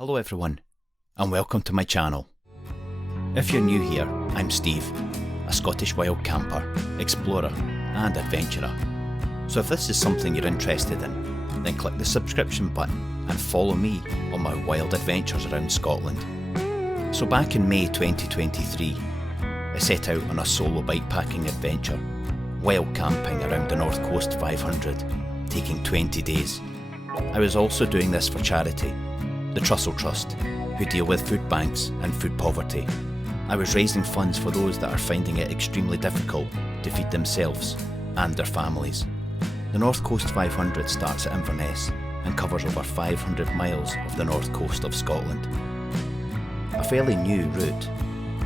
Hello everyone, and welcome to my channel. If you're new here, I'm Steve, a Scottish wild camper, explorer and adventurer. So if this is something you're interested in, then click the subscription button and follow me on my wild adventures around Scotland. So back in May 2023, I set out on a solo bikepacking adventure, wild camping around the North Coast 500, taking 20 days. I was also doing this for charity, the Trussell Trust, who deal with food banks and food poverty. I was raising funds for those that are finding it extremely difficult to feed themselves and their families. The North Coast 500 starts at Inverness and covers over 500 miles of the north coast of Scotland. A fairly new route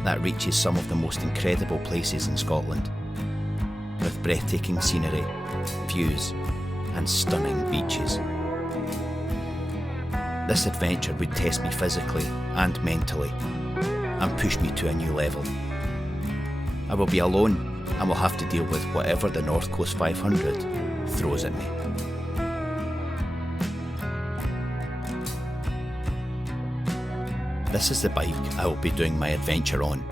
that reaches some of the most incredible places in Scotland, with breathtaking scenery, views and stunning beaches. This adventure would test me physically and mentally and push me to a new level. I will be alone and will have to deal with whatever the North Coast 500 throws at me. This is the bike I will be doing my adventure on.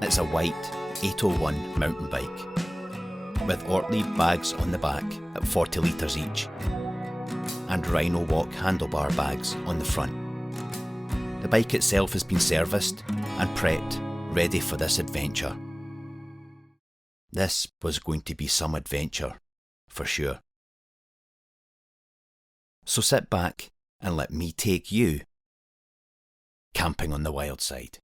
It's a white 801 mountain bike with Ortlieb bags on the back at 40 litres each and Rhino Walk handlebar bags on the front. The bike itself has been serviced and prepped, ready for this adventure. This was going to be some adventure, for sure. So sit back and let me take you camping on the wild side.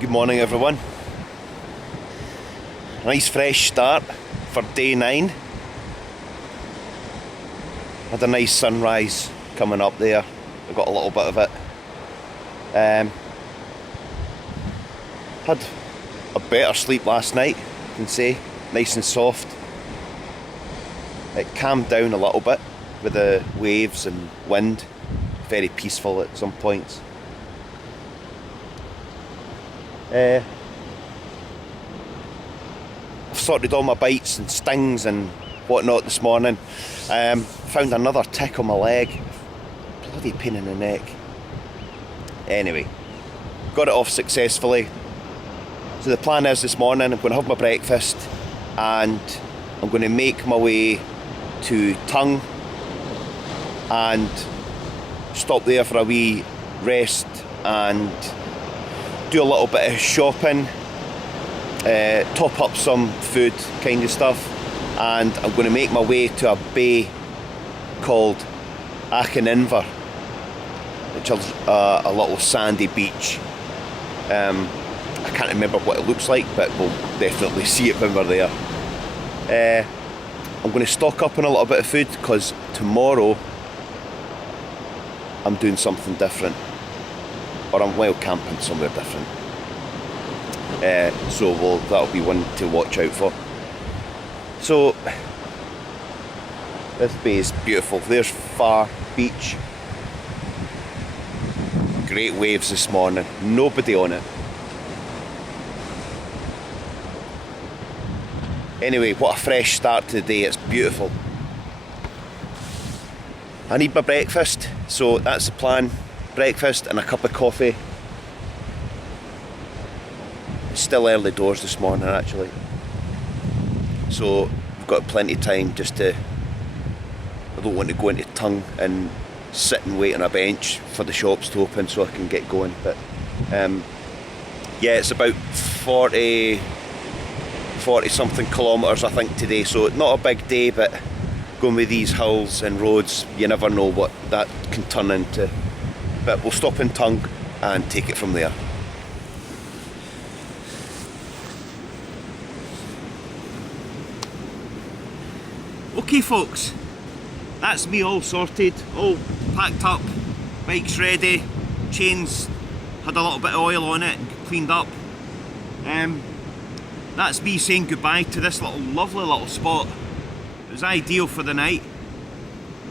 Good morning everyone. Nice fresh start for day 9. Had a nice sunrise coming up there. I got a little bit of it. Had a better sleep last night, I can say. Nice and soft. It calmed down a little bit with the waves and wind. Very peaceful at some points. I've sorted all my bites and stings and whatnot this morning. Found another tick on my leg. Bloody pain in the neck. Anyway, got it off successfully. So the plan is this morning I'm going to have my breakfast and I'm going to make my way to Tongue and stop there for a wee rest and do a little bit of shopping, top up some food kind of stuff, and I'm going to make my way to a bay called Achininiver, which is a little sandy beach. I can't remember what it looks like, but we'll definitely see it when we're there. I'm going to stock up on a little bit of food because tomorrow I'm doing something different. Or I'm wild camping somewhere different. So that'll be one to watch out for. So this bay is beautiful. There's Farr Beach. Great waves this morning. Nobody on it. Anyway, what a fresh start to the day. It's beautiful. I need my breakfast, so that's the plan. Breakfast and a cup of coffee. It's still early doors this morning actually, so we've got plenty of time just to, I don't want to go into Tongue and sit and wait on a bench for the shops to open so I can get going, but yeah, it's about 40 something kilometres I think today, so not a big day, but going with these hills and roads, you never know what that can turn into. but we'll stop in Tongue and take it from there. Okay folks, that's me all sorted, all packed up, bike's ready, chains had a little bit of oil on it and cleaned up. That's me saying goodbye to this lovely little spot. It was ideal for the night.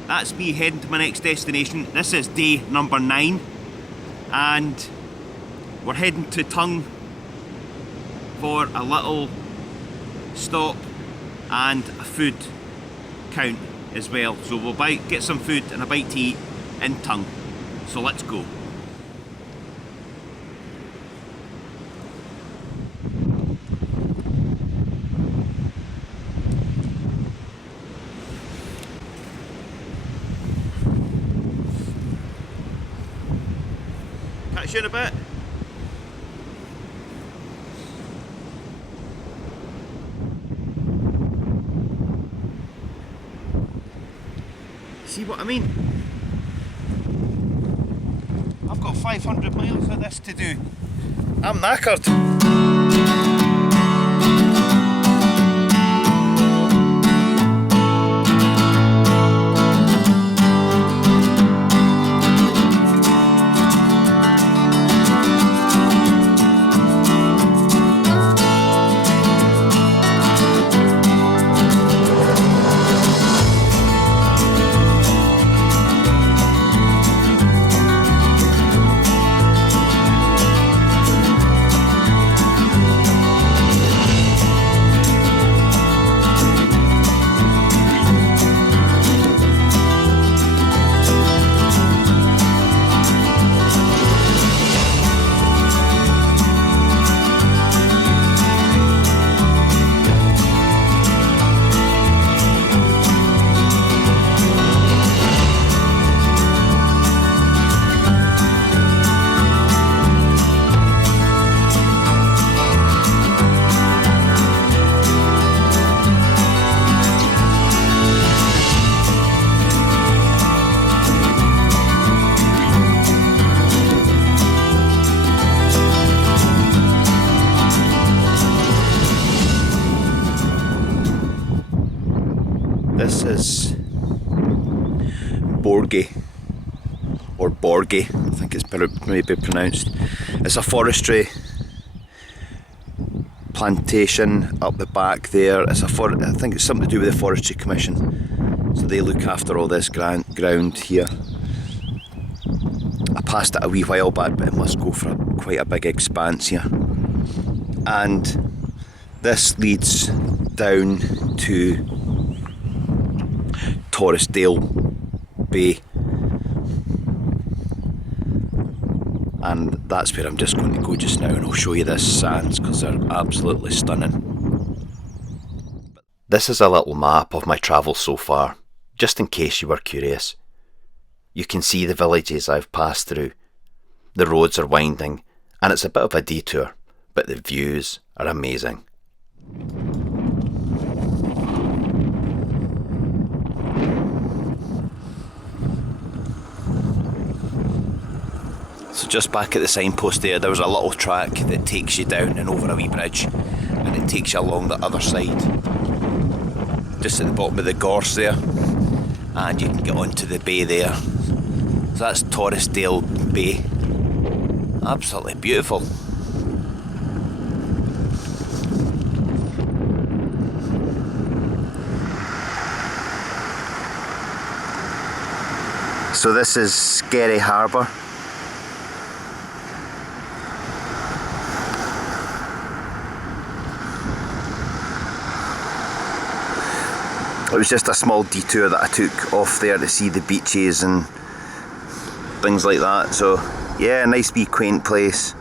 That's me heading to my next destination. This is day number 9 and we're heading to Tongue for a little stop and a food count as well. So we'll get some food and a bite to eat in Tongue. So let's go. Catch you in a bit. See what I mean? I've got 500 miles of this to do. I'm knackered. This is Borgie, or Borgie, I think it's maybe pronounced. It's a forestry plantation up the back there. I think it's something to do with the Forestry Commission. So they look after all this ground here. I passed it a wee while back, but it must go for quite a big expanse here. And this leads down to Torresdale Bay, and that's where I'm just going to go just now, and I'll show you the sands because they're absolutely stunning. This is a little map of my travels so far, just in case you were curious. You can see the villages I've passed through. The roads are winding and it's a bit of a detour, but the views are amazing. So just back at the signpost there was a little track that takes you down and over a wee bridge, and it takes you along the other side, just at the bottom of the gorse there, and you can get onto the bay there. So that's Torresdale Bay. Absolutely beautiful. So this is Scary Harbour. It was just a small detour that I took off there to see the beaches and things like that. So yeah, nice wee quaint place.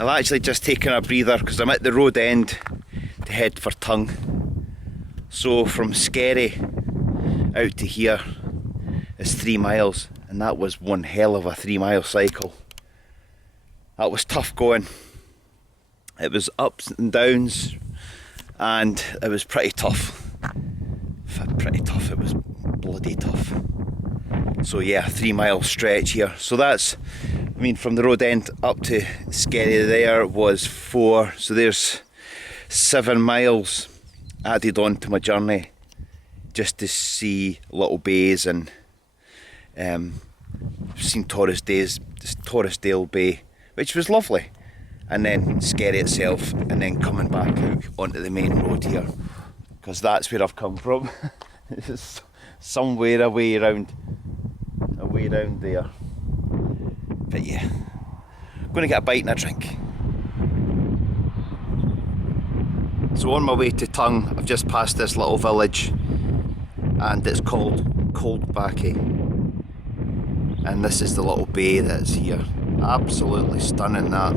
I've actually just taken a breather because I'm at the road end to head for Tongue. So from Scary out to here is 3 miles, and that was one hell of a 3-mile cycle. That was tough going. It was ups and downs, and it was pretty tough. It was bloody tough. So yeah, 3-mile stretch here. So that's, I mean, from the road end up to Skerry there was 4. So there's 7 miles added on to my journey just to see little bays, and seen Torresdale Bay, which was lovely, and then Skerry itself, and then coming back out onto the main road here, because that's where I've come from. It's somewhere away around there. But yeah, I'm going to get a bite and a drink. So on my way to Tongue, I've just passed this little village, and it's called Bothy, and this is the little bay that's here. Absolutely stunning, that.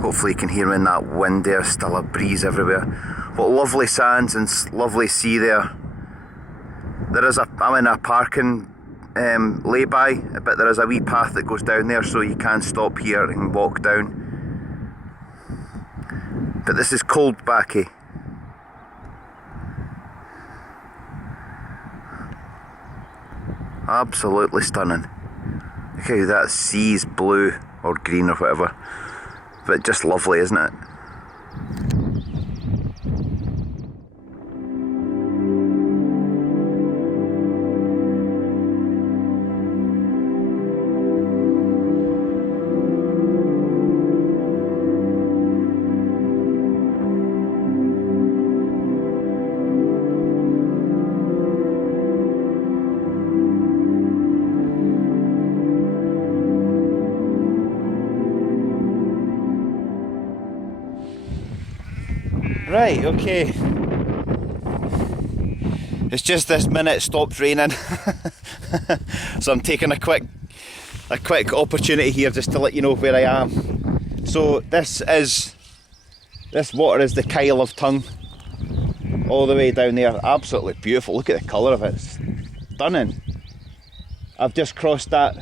Hopefully you can hear me in that wind there, still a breeze everywhere. What lovely sands and lovely sea there. I'm in a parking lay-by, but there is a wee path that goes down there, so you can stop here and walk down. But this is Bothy. Absolutely stunning. Look how that sea's blue or green or whatever, but just lovely, isn't it? Right, okay. It's just this minute it stopped raining. So I'm taking a quick opportunity here just to let you know where I am. So this water is the Kyle of Tongue, all the way down there. Absolutely beautiful. Look at the colour of it. It's stunning. I've just crossed that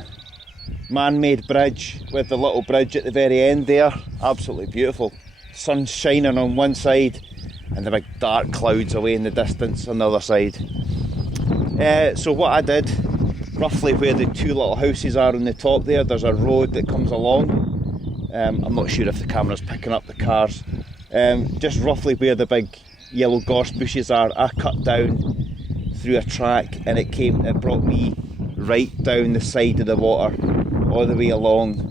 man-made bridge with the little bridge at the very end there. Absolutely beautiful. Sun's shining on one side and the big dark clouds away in the distance on the other side. So what I did, roughly where the 2 little houses are on the top there's a road that comes along. I'm not sure if the camera's picking up the cars. Just roughly where the big yellow gorse bushes are, I cut down through a track, and it brought me right down the side of the water, all the way along,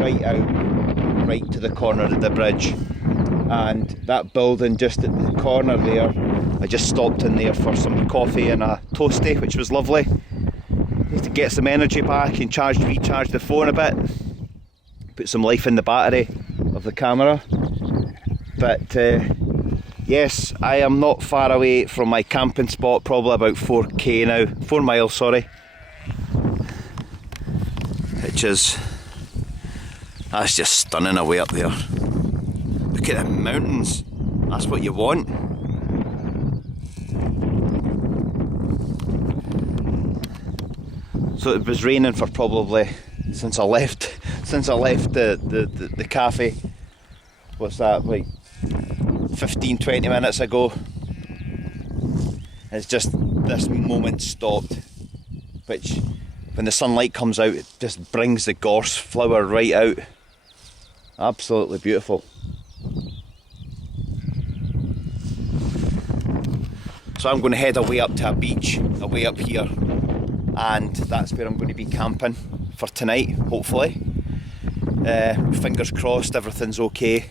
right out, right to the corner of the bridge. And that building just at the corner there, I just stopped in there for some coffee and a toasty, which was lovely, just to get some energy back and recharge the phone a bit, put some life in the battery of the camera. But yes, I am not far away from my camping spot, probably about 4 miles, sorry, which is, that's just stunning away up there. Look at the mountains, that's what you want. So it was raining for probably, since I left the cafe, what's that, like 15-20 minutes ago. It's just this moment stopped, which when the sunlight comes out, it just brings the gorse flower right out. Absolutely beautiful. So I'm going to head away up to a beach, away up here, and that's where I'm going to be camping for tonight, hopefully. Fingers crossed everything's okay.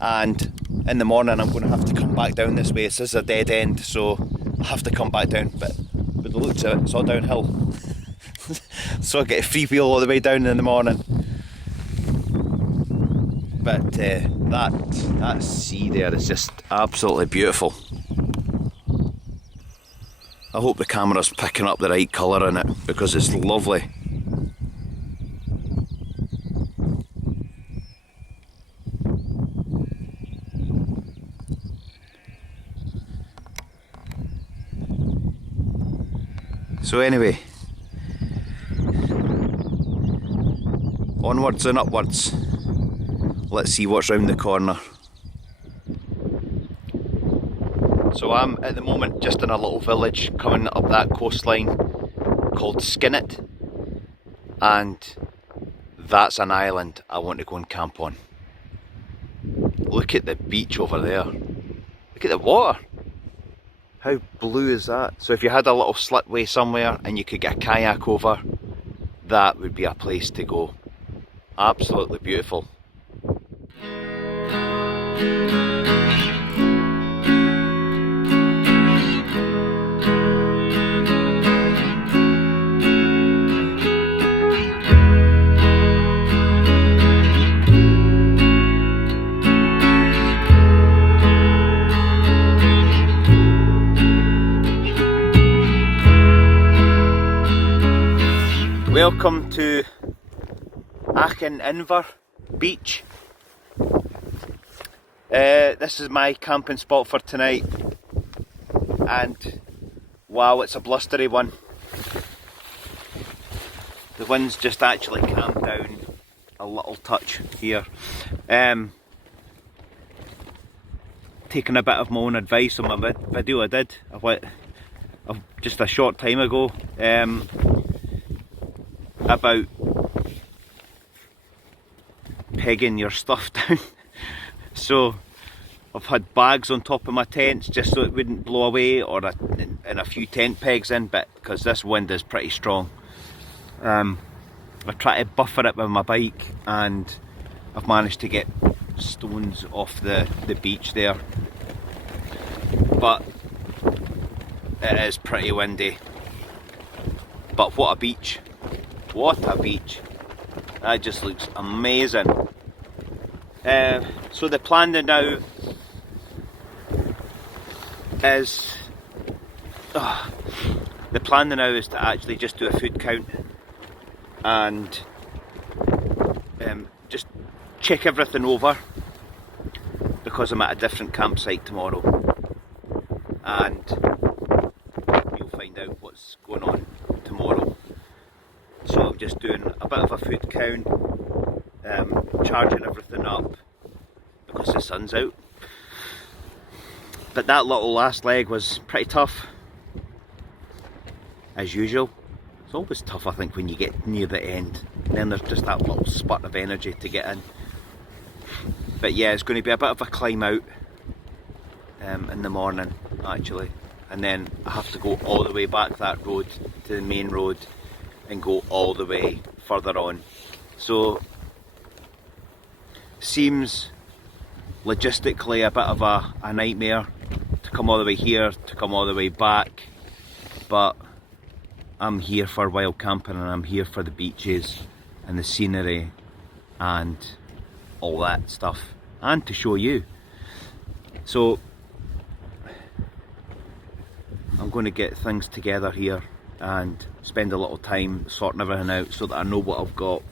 And in the morning I'm going to have to come back down this way. This is a dead end, so I have to come back down, but with the looks of it, it's all downhill. So I get a free wheel all the way down in the morning. But that sea there is just absolutely beautiful. I hope the camera's picking up the right colour in it, because it's lovely. So anyway, onwards and upwards. Let's see what's round the corner. So I'm at the moment just in a little village coming up that coastline called Skinnet, and that's an island I want to go and camp on. Look at the beach over there. Look at the water. How blue is that? So if you had a little slipway somewhere and you could get a kayak over, that would be a place to go. Absolutely beautiful. Welcome to Achininiver Beach. This is my camping spot for tonight, and wow, it's a blustery one. The wind's just actually calmed down a little touch here. Taking a bit of my own advice on my video I did just a short time ago about pegging your stuff down. So I've had bags on top of my tents just so it wouldn't blow away, or and a few tent pegs in, but because this wind is pretty strong, I try to buffer it with my bike, and I've managed to get stones off the beach there, but it is pretty windy. But what a beach. What a beach. That just looks amazing. So the plan now is to actually just do a food count and just check everything over, because I'm at a different campsite tomorrow, and you'll find out what's going on tomorrow. So I'm just doing a bit of a food count, charging everything up because the sun's out. But that little last leg was pretty tough, as usual. It's always tough, I think, when you get near the end. And then there's just that little spurt of energy to get in. But yeah, it's going to be a bit of a climb out in the morning, actually. And then I have to go all the way back that road to the main road and go all the way further on. So seems logistically a bit of a nightmare to come all the way here, to come all the way back, but I'm here for wild camping, and I'm here for the beaches and the scenery and all that stuff, and to show you. So I'm going to get things together here and spend a little time sorting everything out so that I know what I've got,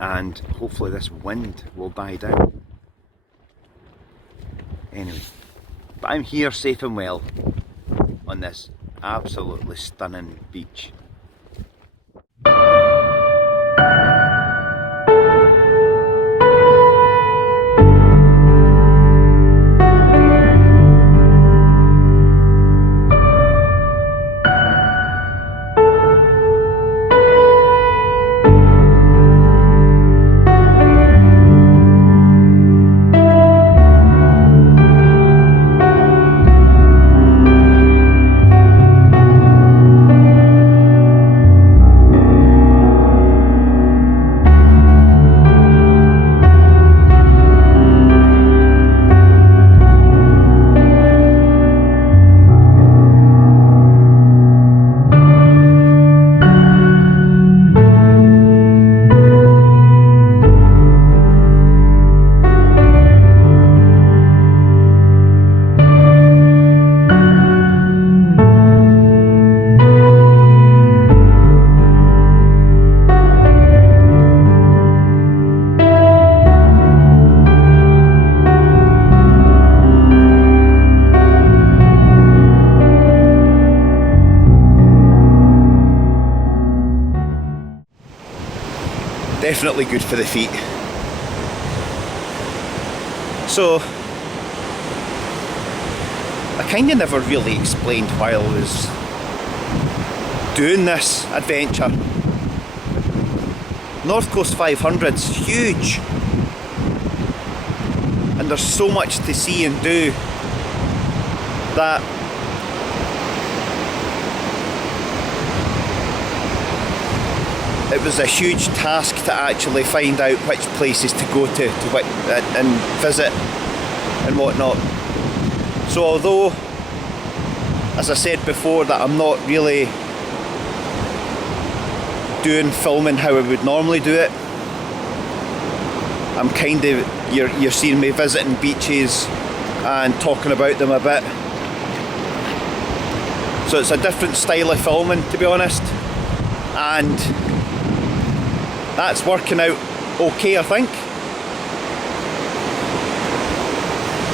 and hopefully this wind will die down. Anyway, but I'm here safe and well on this absolutely stunning beach. definitely good for the feet. So I kind of never really explained why I was doing this adventure. North Coast 500's huge, and there's so much to see and do that it was a huge task to actually find out which places to go to and visit and whatnot. So although, as I said before, that I'm not really doing filming how I would normally do it, I'm kind of, you're seeing me visiting beaches and talking about them a bit. So it's a different style of filming, to be honest, and that's working out okay, I think.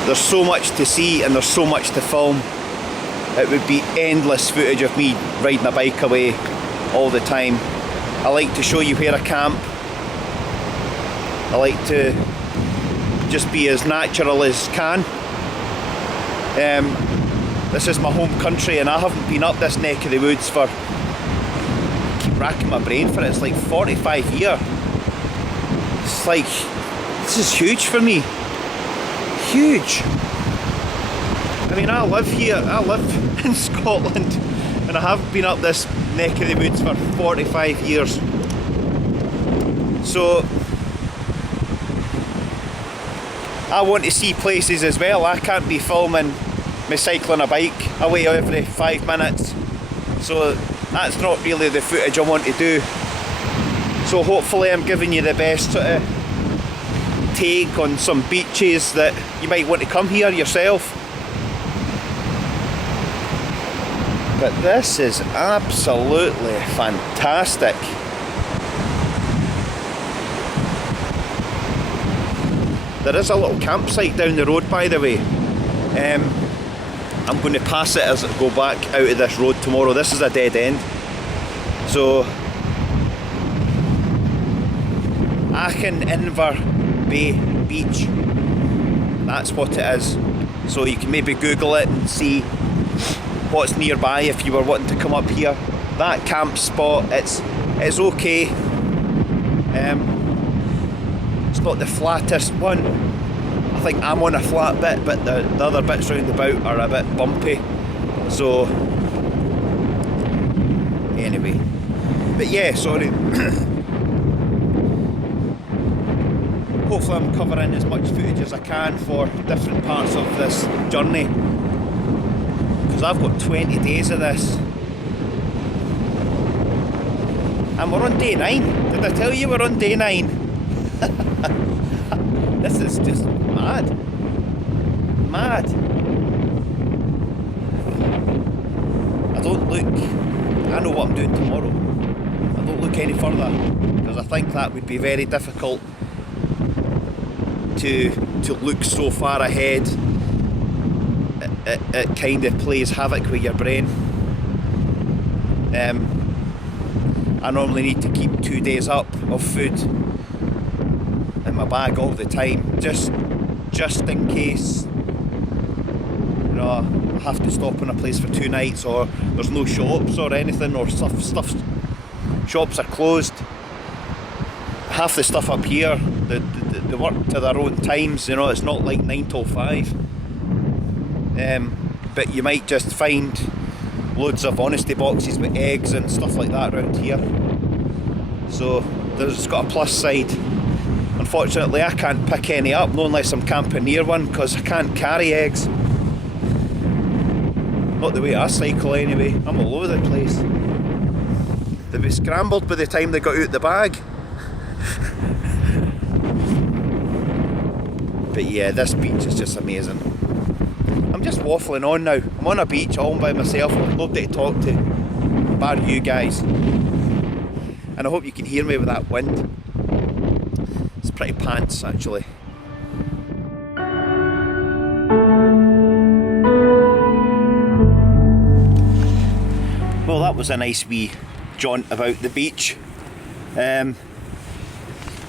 There's so much to see and there's so much to film. It would be endless footage of me riding a bike away all the time. I like to show you where I camp. I like to just be as natural as can. This is my home country and I haven't been up this neck of the woods for, I keep racking my brain for it, it's like 45 years. It's like, this is huge for me. Huge. I mean, I live here, I live in Scotland, and I haven't been up this neck of the woods for 45 years. So I want to see places as well. I can't be filming me cycling a bike away every 5 minutes. So that's not really the footage I want to do. So hopefully I'm giving you the best sort of take on some beaches that you might want to come here yourself. But this is absolutely fantastic. There is a little campsite down the road, by the way. I'm going to pass it as I go back out of this road tomorrow. This is a dead end. So Achininiver Beach, that's what it is. So you can maybe Google it and see what's nearby if you were wanting to come up here. That camp spot, it's okay. It's not the flattest one. I think I'm on a flat bit, but the other bits round about are a bit bumpy. So anyway, but yeah, sorry. Hopefully I'm covering as much footage as I can for different parts of this journey, because I've got 20 days of this. And we're on day 9. Did I tell you we're on day 9? This is just mad. Mad. I know what I'm doing tomorrow. I don't look any further, because I think that would be very difficult to look so far ahead. It kind of plays havoc with your brain. I normally need to keep 2 days up of food in my bag all the time, just in case, you know, I have to stop in a place for 2 nights, or there's no shops or anything, or stuff shops are closed. Half the stuff up here, they work to their own times, you know, it's not like 9 till 5. But you might just find loads of honesty boxes with eggs and stuff like that around here. So it's got a plus side. Unfortunately I can't pick any up, not unless I'm camping near one, because I can't carry eggs. Not the way I cycle anyway, I'm all over the place. They'd be scrambled by the time they got out the bag. But yeah, this beach is just amazing. I'm just waffling on now. I'm on a beach all by myself, I've nobody to talk to, bar you guys. And I hope you can hear me with that wind. It's pretty pants actually. Well, that was a nice wee jaunt about the beach.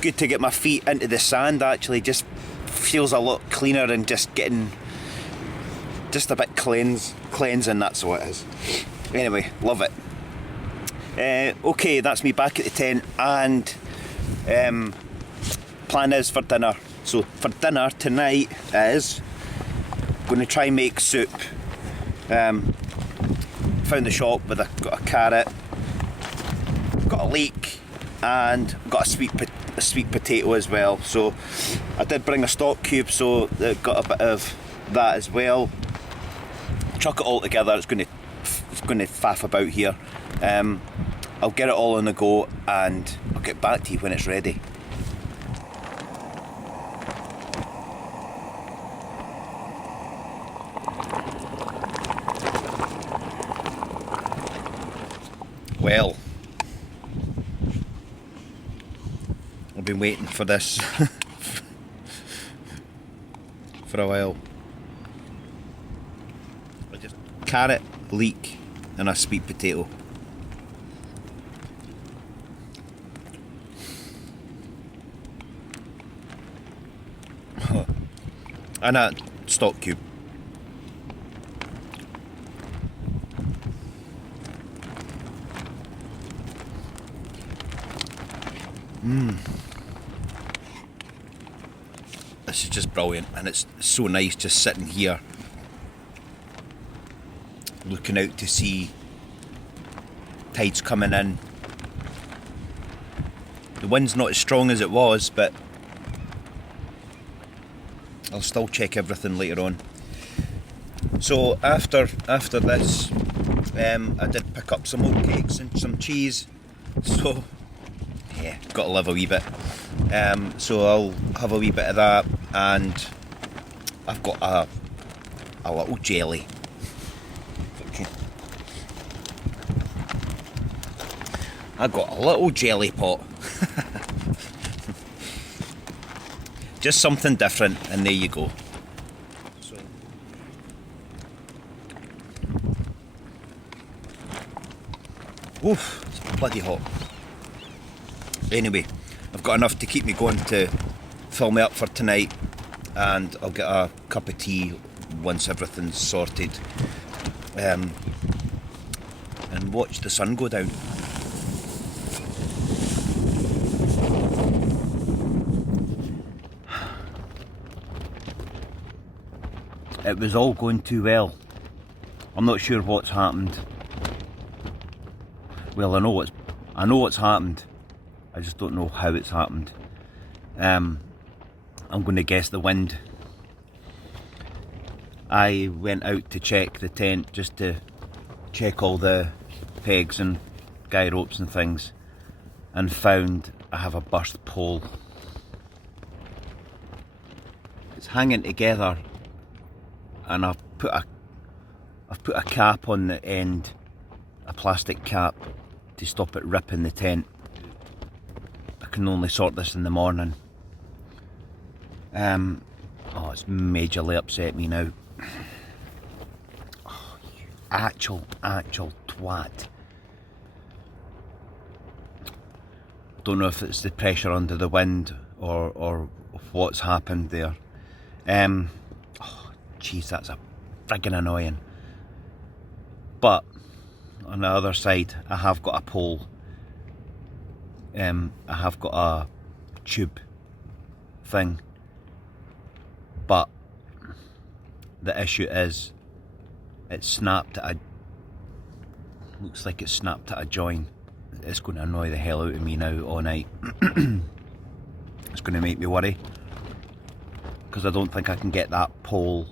good to get my feet into the sand. Actually, just feels a lot cleaner and just getting just a bit cleansing. That's what it is. Anyway, love it. Okay, that's me back at the tent, and plan is for dinner. So for dinner tonight is going to try and make soup. Found the shop with got a carrot, got a leek, and got a sweet potato as well. So I did bring a stock cube, so got a bit of that as well. Chuck it all together. It's going to faff about here. I'll get it all on the go, and I'll get back to you when it's ready. Well, I've been waiting for this for a while. Just carrot, leek, and a sweet potato. And a stock cube. This is just brilliant, and it's so nice just sitting here looking out to see tides coming in. The wind's not as strong as it was, but I'll still check everything later on. So after this, I did pick up some oatcakes and some cheese. So yeah, got to live a wee bit. So I'll have a wee bit of that, and I've got a little jelly. Okay. I got a little jelly pot. Just something different, and there you go. So, oof, it's bloody hot. Anyway, I've got enough to keep me going to fill me up for tonight, and I'll get a cup of tea once everything's sorted, and watch the sun go down. It was all going too well. I'm not sure what's happened. Well, I know what's happened. I just don't know how it's happened. I'm going to guess the wind. I went out to check the tent just to check all the pegs and guy ropes and things, and found I have a burst pole. It's hanging together, and I've put a cap on the end, a plastic cap, to stop it ripping the tent. I can only sort this in the morning. Oh, it's majorly upset me now. Oh, you actual twat. Don't know if it's the pressure under the wind or what's happened there. Oh, jeez, that's a friggin' annoying. But on the other side, I have got a pole. I have got a tube thing, but the issue is it's snapped at looks like it's snapped at a joint. It's going to annoy the hell out of me now all night. It's going to make me worry, because I don't think I can get that pole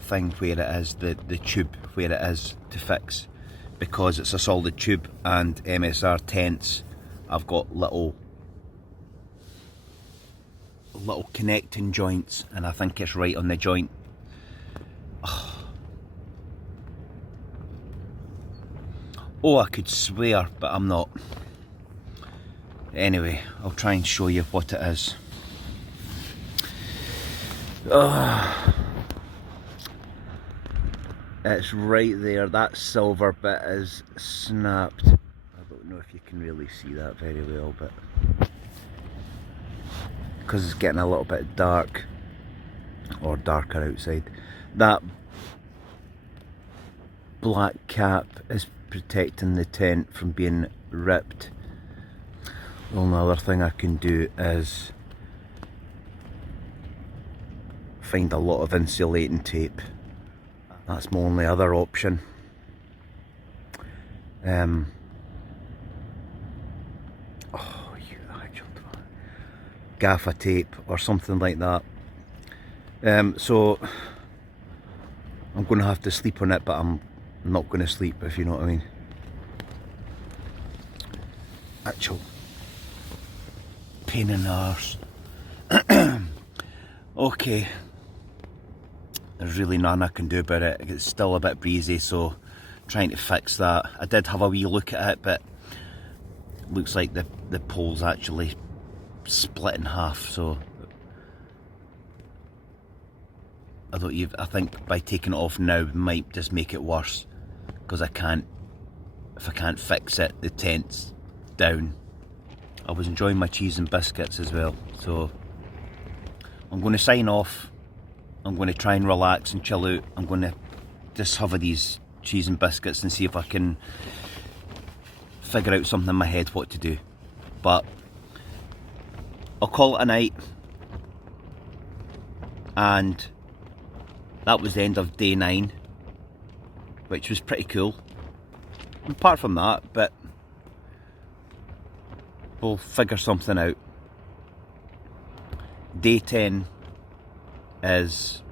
thing where it is, the tube where it is, to fix, because it's a solid tube, and MSR tents, I've got little connecting joints, and I think it's right on the joint. Oh, I could swear, but I'm not. Anyway, I'll try and show you what it is. It's right there. That silver bit is snapped. I don't know if you can really see that very well, but because it's getting a little bit dark, or darker outside, that black cap is protecting the tent from being ripped. The only other thing I can do is find a lot of insulating tape. That's my only other option. Gaffer tape or something like that. So I'm going to have to sleep on it, but I'm not going to sleep, if you know what I mean. Actual pain in the arse. Okay, there's really nothing I can do about it. It's still a bit breezy, so trying to fix that. I did have a wee look at it, but looks like the pole's actually split in half, so I think by taking it off now might just make it worse, because if I can't fix it, the tent's down. I was enjoying my cheese and biscuits as well, so I'm going to sign off. I'm going to try and relax and chill out. I'm going to just have these cheese and biscuits and see if I can figure out something in my head what to do. But I'll call it a night, and that was the end of day 9, which was pretty cool. Apart from that, but we'll figure something out. Day 10 is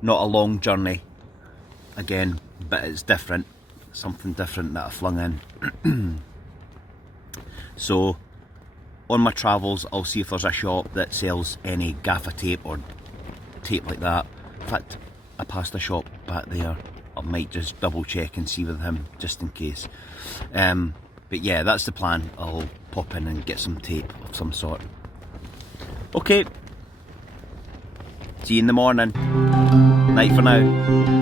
not a long journey again, but it's different, something different that I flung in. So on my travels, I'll see if there's a shop that sells any gaffer tape or tape like that. In fact, I passed a shop back there. I might just double check and see with him, just in case. But yeah, that's the plan. I'll pop in and get some tape of some sort. Okay. See you in the morning. Night for now.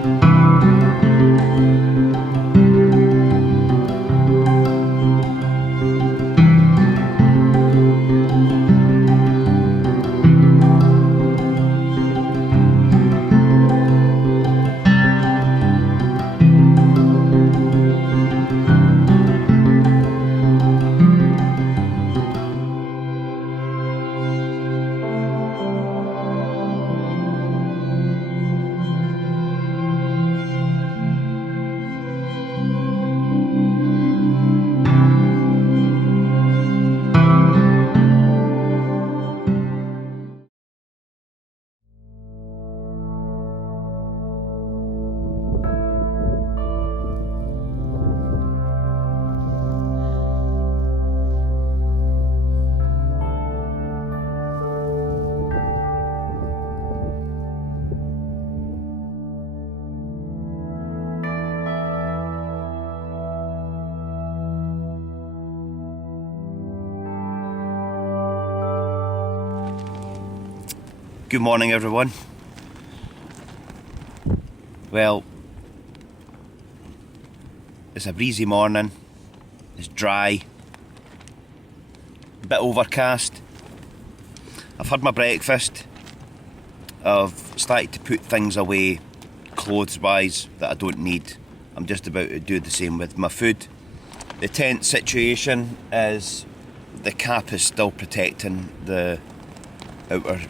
Good morning, everyone. Well, it's a breezy morning, it's dry, a bit overcast. I've had my breakfast, I've started to put things away clothes wise that I don't need. I'm just about to do the same with my food. The tent situation is the cap is still protecting the outer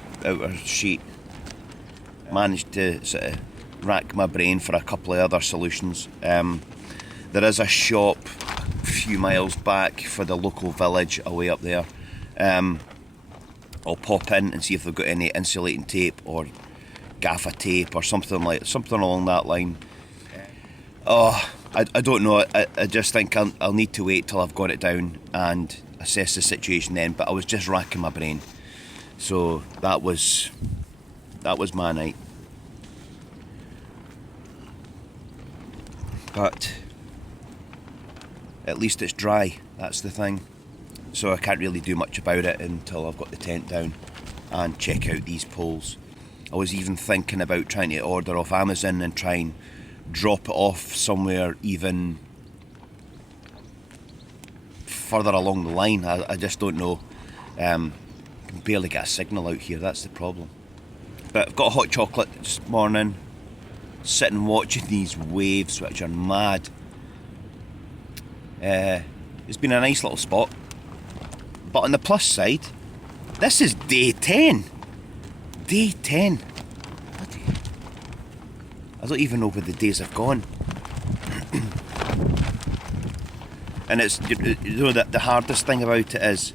sheet. Managed to sort of rack my brain for a couple of other solutions. There is a shop a few miles back for the local village away up there. I'll pop in and see if they've got any insulating tape or gaffer tape or something along that line. I don't know. I just think I'll need to wait till I've got it down and assess the situation then. But I was just racking my brain. So that was my night. But at least it's dry, that's the thing. So I can't really do much about it until I've got the tent down and check out these poles. I was even thinking about trying to order off Amazon and try and drop it off somewhere even further along the line. I just don't know. I can barely get a signal out here, that's the problem. But I've got a hot chocolate this morning, sitting watching these waves which are mad. It's been a nice little spot. But on the plus side, this is day 10. Day 10. Bloody, I don't even know where the days have gone. And it's, you know, that the hardest thing about it is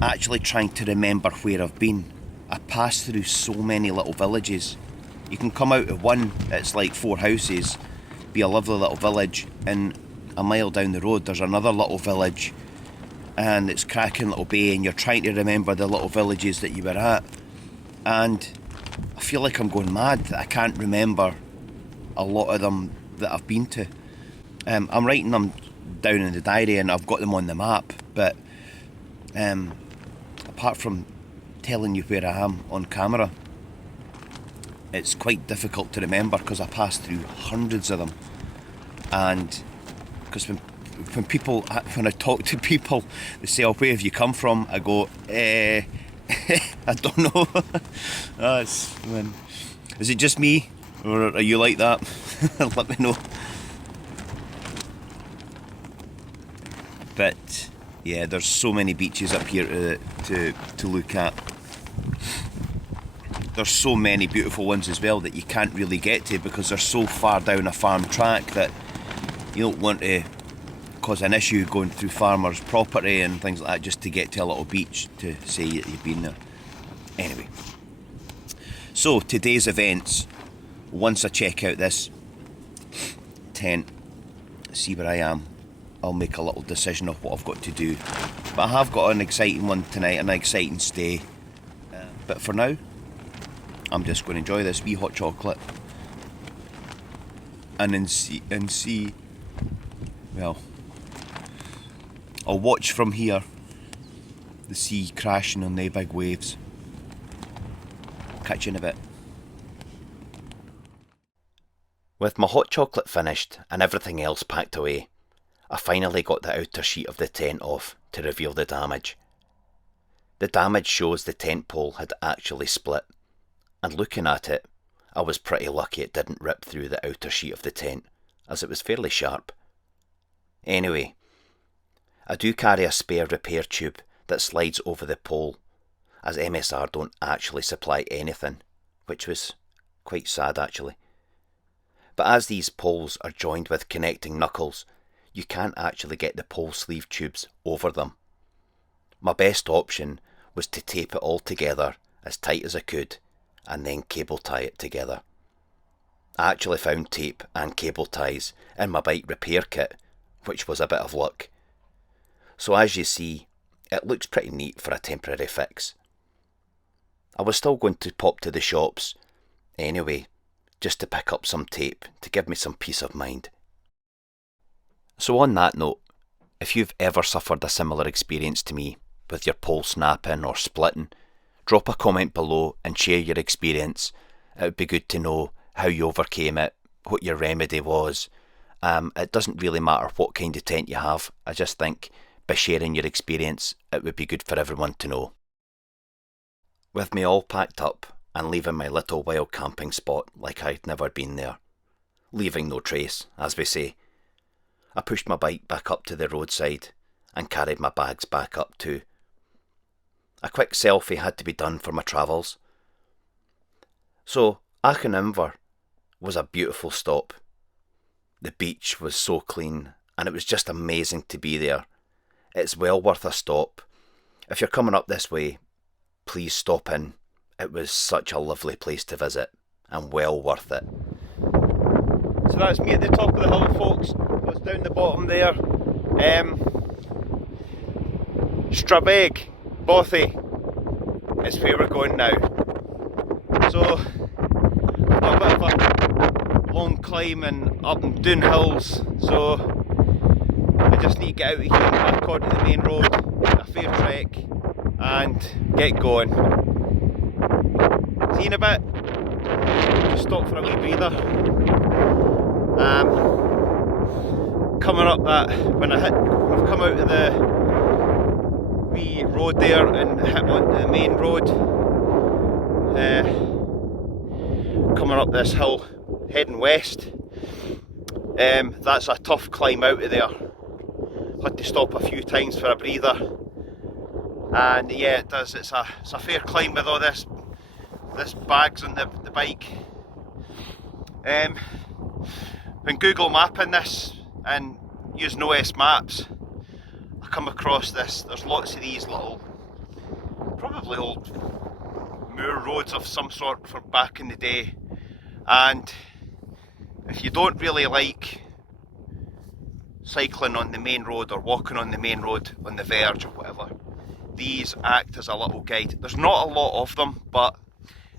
actually trying to remember where I've been. I passed through so many little villages. You can come out of one, it's like 4 houses, be a lovely little village, and a mile down the road there's another little village, and it's cracking little bay, and you're trying to remember the little villages that you were at, and I feel like I'm going mad that I can't remember a lot of them that I've been to. I'm writing them down in the diary and I've got them on the map, but apart from telling you where I am on camera, it's quite difficult to remember because I passed through hundreds of them. And because when I talk to people, they say, "Oh, where have you come from?" I go, I don't know. Is it just me, or are you like that? Let me know. But yeah, there's so many beaches up here to look at. There's so many beautiful ones as well that you can't really get to because they're so far down a farm track that you don't want to cause an issue going through farmers' property and things like that just to get to a little beach to say that you've been there. Anyway, so today's events, once I check out this tent, see where I am, I'll make a little decision of what I've got to do. But I have got an exciting one tonight, an exciting stay. But for now, I'm just going to enjoy this wee hot chocolate and see. Well, I'll watch from here the sea crashing on the big waves. Catch you in a bit. With my hot chocolate finished and everything else packed away, I finally got the outer sheet of the tent off to reveal the damage. The damage shows the tent pole had actually split, and looking at it, I was pretty lucky it didn't rip through the outer sheet of the tent, as it was fairly sharp. Anyway, I do carry a spare repair tube that slides over the pole, as MSR don't actually supply anything, which was quite sad actually. But as these poles are joined with connecting knuckles, you can't actually get the pole sleeve tubes over them. My best option was to tape it all together as tight as I could and then cable tie it together. I actually found tape and cable ties in my bike repair kit, which was a bit of luck. So as you see, it looks pretty neat for a temporary fix. I was still going to pop to the shops anyway, just to pick up some tape to give me some peace of mind. So on that note, if you've ever suffered a similar experience to me, with your pole snapping or splitting, drop a comment below and share your experience. It would be good to know how you overcame it, what your remedy was. It doesn't really matter what kind of tent you have. I just think by sharing your experience, it would be good for everyone to know. With me all packed up and leaving my little wild camping spot like I'd never been there, leaving no trace, as we say, I pushed my bike back up to the roadside and carried my bags back up too. A quick selfie had to be done for my travels. So, Achininiver was a beautiful stop. The beach was so clean and it was just amazing to be there. It's well worth a stop. If you're coming up this way, please stop in. It was such a lovely place to visit and well worth it. So that's me at the top of the hill, folks. That's down the bottom there. Strabeg Bothy is where we're going now. So I've got a bit of a long climb and up and down hills, so I just need to get out of here and back onto the main road, a fair trek, and get going. See you in a bit. Just stop for a wee breather. Coming up that, I've come out of the wee road road there and hit onto the main road. Coming up this hill, heading west. That's a tough climb out of there. Had to stop a few times for a breather. And yeah, it does. It's a fair climb with all this bags on the bike. When Google mapping this and using OS maps, I come across this. There's lots of these little, probably old moor roads of some sort from back in the day. And if you don't really like cycling on the main road or walking on the main road on the verge or whatever, these act as a little guide. There's not a lot of them, but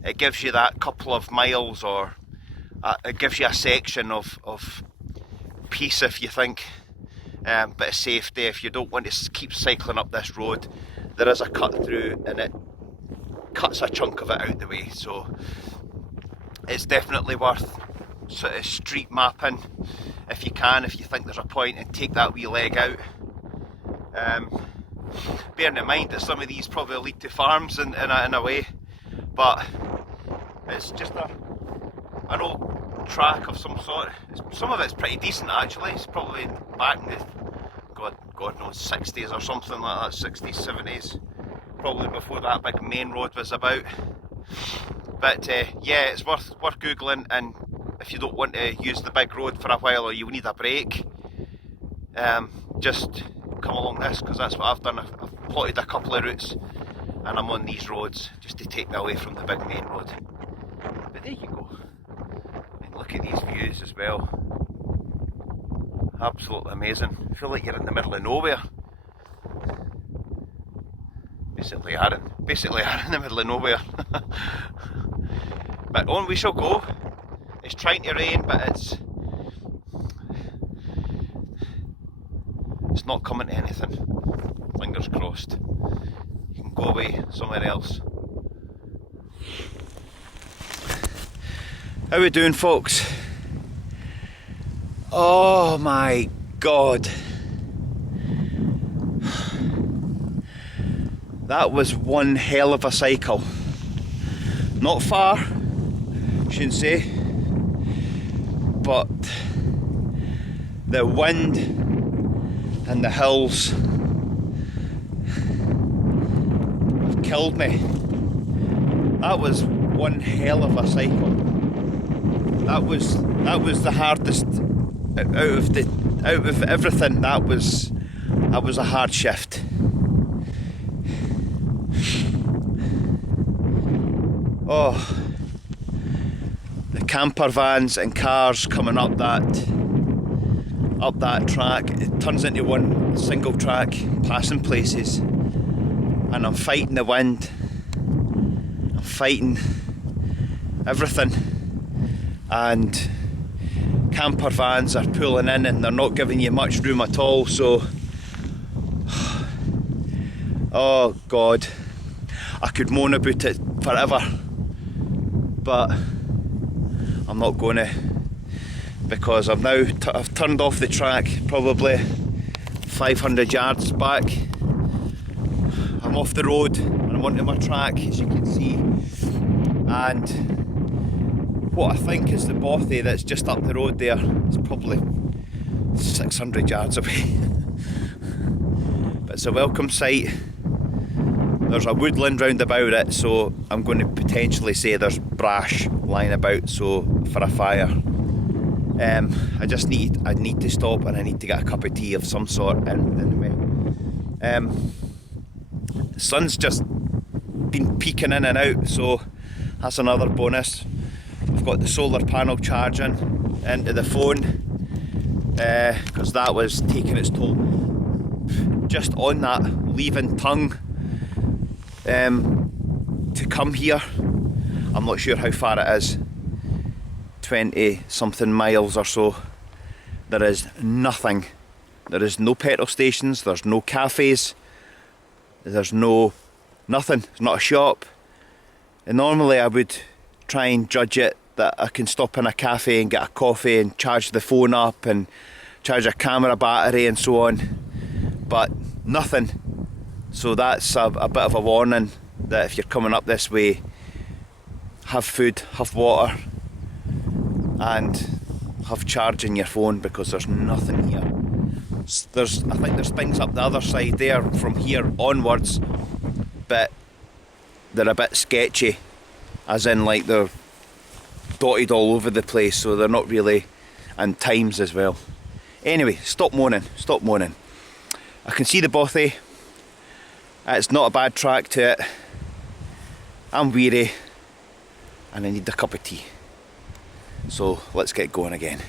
it gives you that couple of miles, or it gives you a section of peace if you think, bit of safety if you don't want to keep cycling up this road. There is a cut through and it cuts a chunk of it out the way, so it's definitely worth sort of street mapping if you can, if you think there's a point, and take that wee leg out. Bearing in mind that some of these probably lead to farms in a way, but it's just an old track of some sort. Some of it's pretty decent actually. It's probably back in the God knows 60s or something like that, 60s, 70s, probably before that big main road was about. But yeah, it's worth googling, and if you don't want to use the big road for a while or you need a break, just come along this, because that's what I've done. I've plotted a couple of routes and I'm on these roads just to take me away from the big main road. But there you go. And look at these views as well. Absolutely amazing. I feel like you're in the middle of nowhere. Basically are in the middle of nowhere. But on we shall go. It's trying to rain, but it's not coming to anything. Fingers crossed. You can go away somewhere else. How we doing, folks? Oh my God. That was one hell of a cycle. Not far, shouldn't say, but the wind and the hills have killed me. That was one hell of a cycle. That was the hardest out of everything. That was a hard shift. Oh, the camper vans and cars coming up that track. It turns into one single track, passing places, and I'm fighting the wind. I'm fighting everything, and camper vans are pulling in and they're not giving you much room at all. So, oh God, I could moan about it forever, but I'm not going to, because I've turned off the track probably 500 yards back. I'm off the road and I'm onto my track, as you can see, and what I think is the Bothy that's just up the road there is probably 600 yards away. But it's a welcome sight. There's a woodland round about it, so I'm going to potentially say there's brash lying about, so for a fire. I need to stop and I need to get a cup of tea of some sort anyway. The sun's just been peeking in and out, so that's another bonus. I've got the solar panel charging into the phone, because that was taking its toll. Just on that leaving tongue to come here, I'm not sure how far it is, 20 something miles or so. There is nothing. There is no petrol stations, there's no cafes, there's nothing, there's not a shop. And normally I would try and judge it that I can stop in a cafe and get a coffee and charge the phone up and charge a camera battery and so on, but nothing. So that's a bit of a warning that if you're coming up this way, have food, have water, and have charging your phone, because there's nothing here. I think there's things up the other side there from here onwards, but they're a bit sketchy, as in like they're dotted all over the place, so they're not really, and times as well. Anyway, stop moaning. I can see the Bothy. It's not a bad track to it. I'm weary and I need a cup of tea. So let's get going again.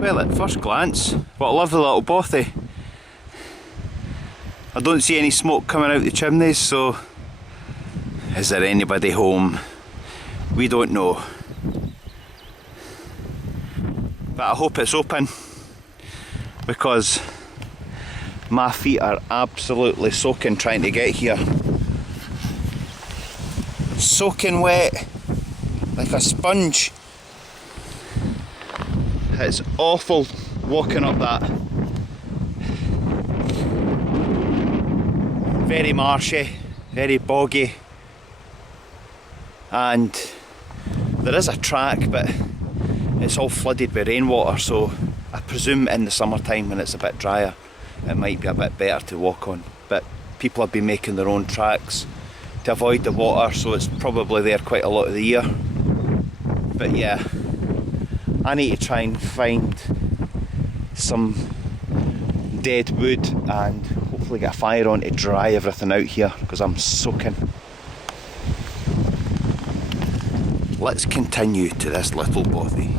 Well, at first glance, what a lovely little Bothy. I don't see any smoke coming out the chimneys, so is there anybody home? We don't know. But I hope it's open, because my feet are absolutely soaking trying to get here. Soaking wet, like a sponge. It's awful walking up that. Very marshy, very boggy, and there is a track, but it's all flooded with rainwater, so I presume in the summertime when it's a bit drier it might be a bit better to walk on. But people have been making their own tracks to avoid the water, so it's probably there quite a lot of the year. But yeah, I need to try and find some dead wood and hopefully get a fire on to dry everything out here, because I'm soaking. Let's continue to this little Bothy.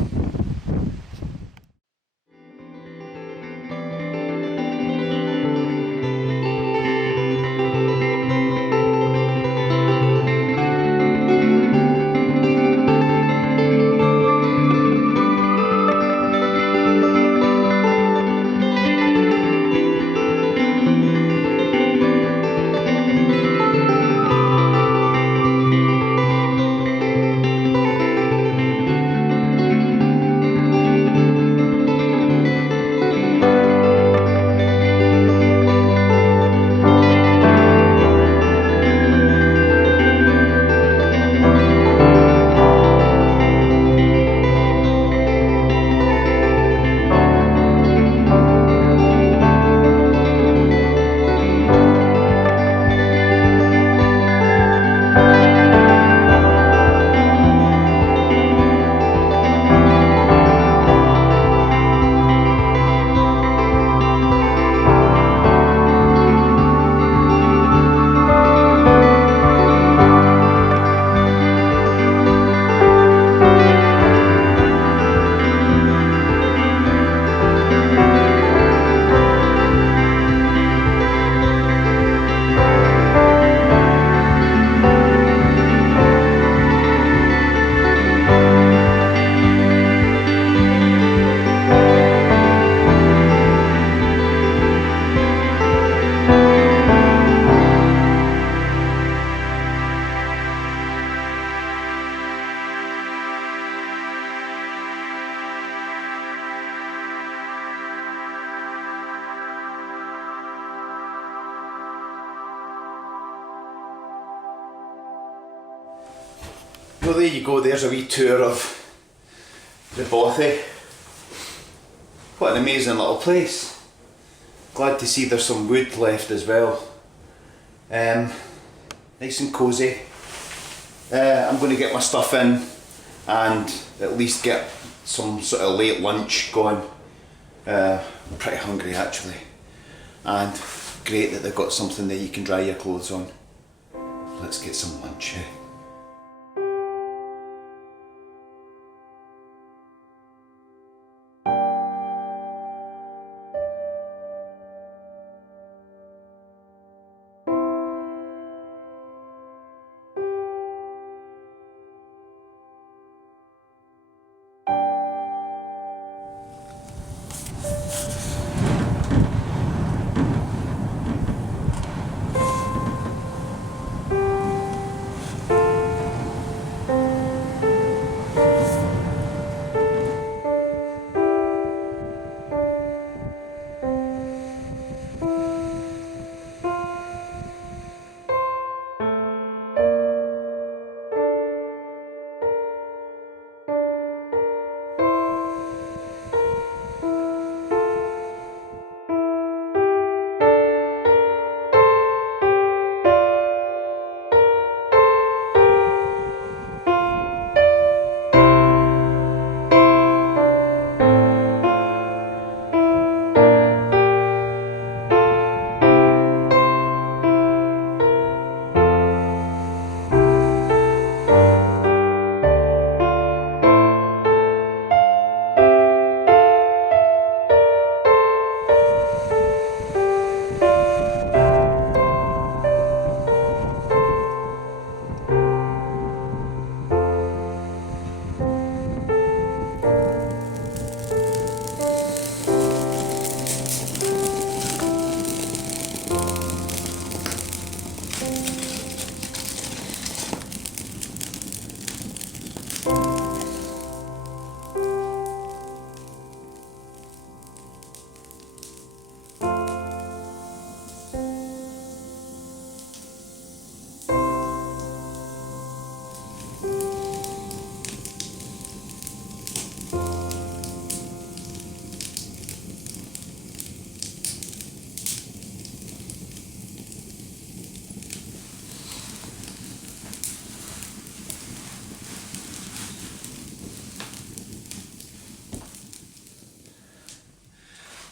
Well, there you go, there's a wee tour of the Bothy. What an amazing little place. Glad to see there's some wood left as well. Nice and cosy. I'm going to get my stuff in and at least get some sort of late lunch going. I'm pretty hungry actually. And great that they've got something that you can dry your clothes on. Let's get some lunch.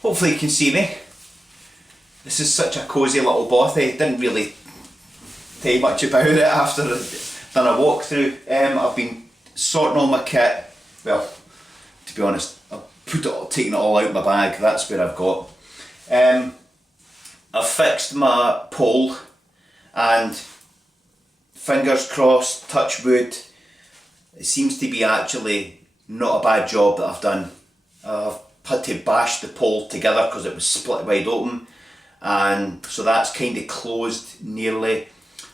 Hopefully you can see me. This is such a cosy little bothy. Didn't really tell you much about it after I've done a walkthrough. I've been sorting all my kit. Well, to be honest, I've taken it all out of my bag. That's where I've got. I've fixed my pole, and fingers crossed, touch wood, it seems to be actually not a bad job that I've done. I've had to bash the pole together because it was split wide open, and so that's kind of closed nearly.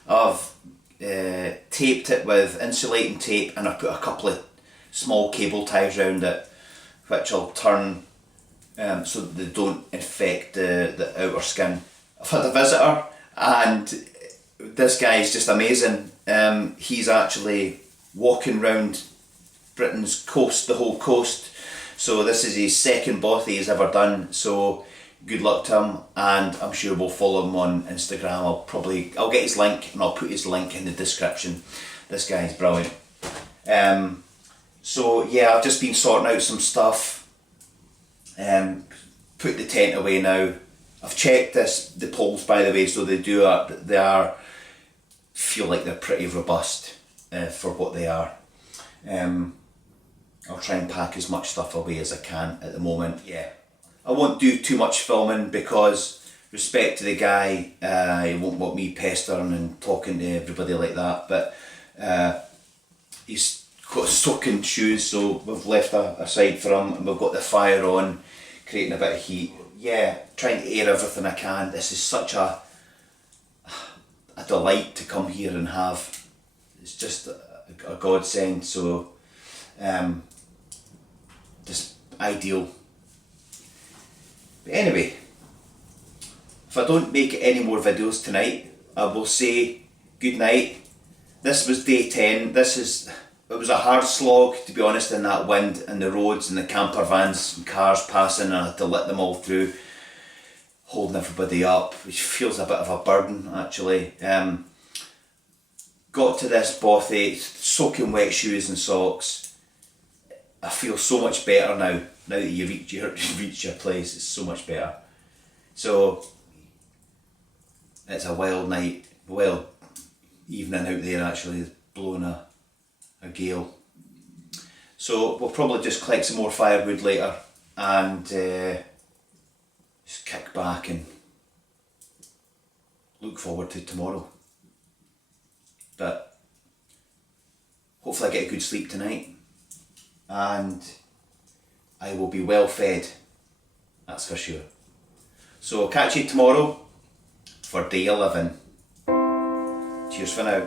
I've taped it with insulating tape, and I've put a couple of small cable ties around it, which I'll turn so that they don't infect the outer skin. I've had a visitor, and this guy is just amazing. He's actually walking around Britain's coast, the whole coast. So this is his second bothy he's ever done. So good luck to him, and I'm sure we'll follow him on Instagram. I'll get his link, and I'll put his link in the description. This guy's brilliant. So yeah, I've just been sorting out some stuff. Put the tent away now. I've checked the poles, by the way, so they are feel like they're pretty robust for what they are. I'll try and pack as much stuff away as I can at the moment. Yeah, I won't do too much filming because respect to the guy, he won't want me pestering and talking to everybody like that, but he's got soaking shoes, so we've left aside for him, and we've got the fire on, creating a bit of heat. Yeah, trying to air everything I can. This is such a delight to come here and have. It's just a godsend, so just ideal. But anyway, if I don't make any more videos tonight, I will say good night. This was day 10. It was a hard slog, to be honest, in that wind and the roads and the camper vans and cars passing, and I had to let them all through, holding everybody up, which feels a bit of a burden actually. Got to this bothy, soaking wet shoes and socks. I feel so much better now that you reach your place. It's so much better. So it's a wild night, wild evening out there actually. It's blowing a gale. So we'll probably just collect some more firewood later and just kick back and look forward to tomorrow. But hopefully I get a good sleep tonight, and I will be well fed, that's for sure. So I'll catch you tomorrow for day 11. Cheers for now.